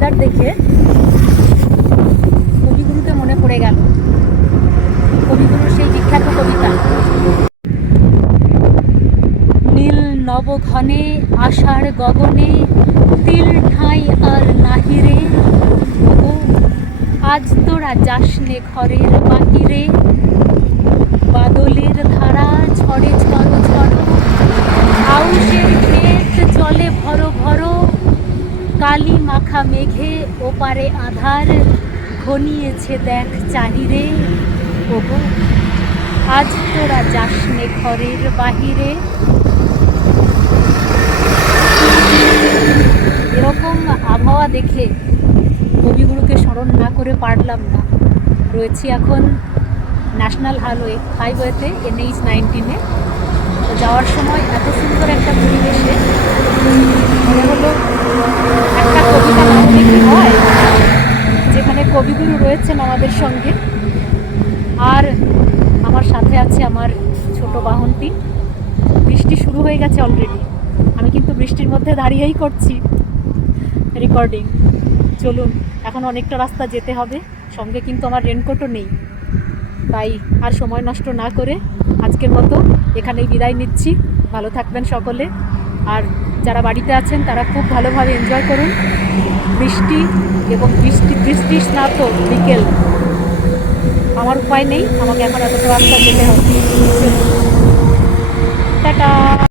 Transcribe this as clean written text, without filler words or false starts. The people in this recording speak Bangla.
ওয়েদার দেখে কবিগুরুকে মনে পড়ে গেল। কবিগুরুর সেই বিখ্যাত কবিতা, নীল নবঘনে আষাঢ় গগনে তিল ঠাঁই আর নাহিরে, ওগো আজ তোরা যাসনে ঘরের বাহিরে, বাদলের ধারা ঝড়ে ঝড়ো ঝড়ো, আউশের ক্ষেত জলে ভরো ভরো, কালি মাখা মেঘে ওপারে আধার ঘনিয়েছে দেখ চাহিরে, ওগো আজ তোরা যাসনে ঘরের বাহিরে। এরকম আবহাওয়া দেখে কবিগুরুকে স্মরণ না করে পারলাম না। রয়েছি এখন ন্যাশনাল হাইওয়েতে NH-19-এ। তো যাওয়ার সময় এত সুন্দর একটা পরিবেশে মনে হলো একটা কবিতা না হলে কি হয়, যেখানে কবিগুরু রয়েছেন আমাদের সঙ্গে, আর আমার সাথে আছে আমার ছোট বাহনটি। বৃষ্টি শুরু হয়ে গেছে অলরেডি, আমি কিন্তু বৃষ্টির মধ্যে দাঁড়িয়েই করছি রেকর্ডিং। চলুন, এখন অনেকটা রাস্তা যেতে হবে, সঙ্গে কিন্তু আমার রেনকোটও নেই। তাই আর সময় নষ্ট না করে আজকের মতো এখানেই বিদায় নিচ্ছি। ভালো থাকবেন সকলে, আর যারা বাড়িতে আছেন তারা খুব ভালোভাবে এনজয় করুন বৃষ্টি, এবং বৃষ্টি স্নাত বিকেল। আমার উপায় নেই, আমাকে এখন এতটা রাস্তা যেতে হবে। টাটা।